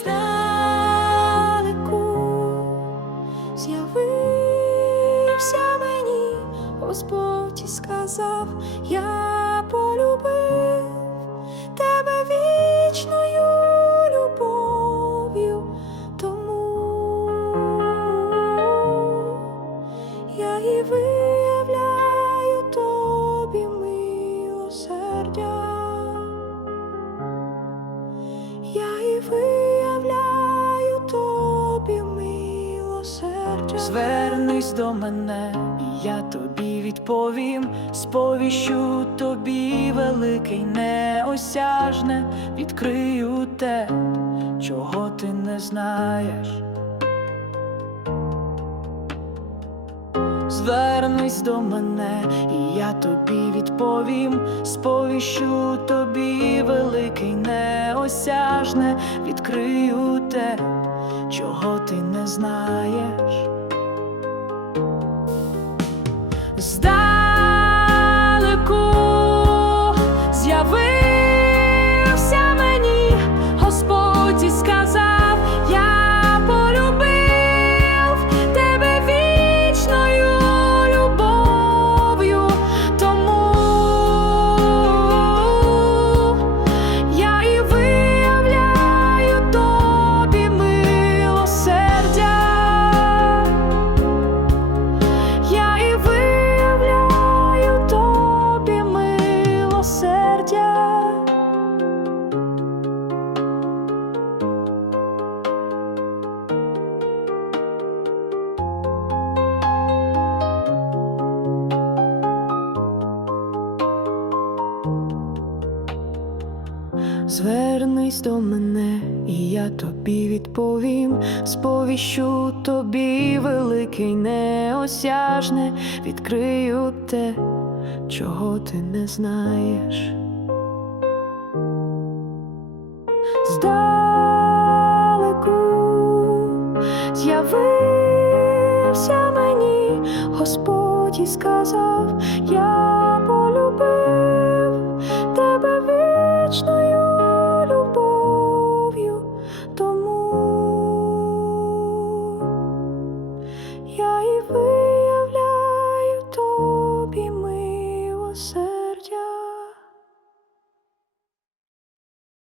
здалеку з'явився мені, Господь сказав, я полюбив тебе Звернись до мене, я тобі відповім, сповіщу тобі великий неосяжне, відкрию те, чого ти не знаєш. Звернись до мене, і я тобі відповім, сповіщу тобі великий неосяжне, відкрию те, чого ти не знаєш. Здалеку Звернись до мене, і я тобі відповім, сповіщу тобі великий неосяжне, відкрию те, чого ти не знаєш. Здалеку з'явився мені. Господь і сказав, я So.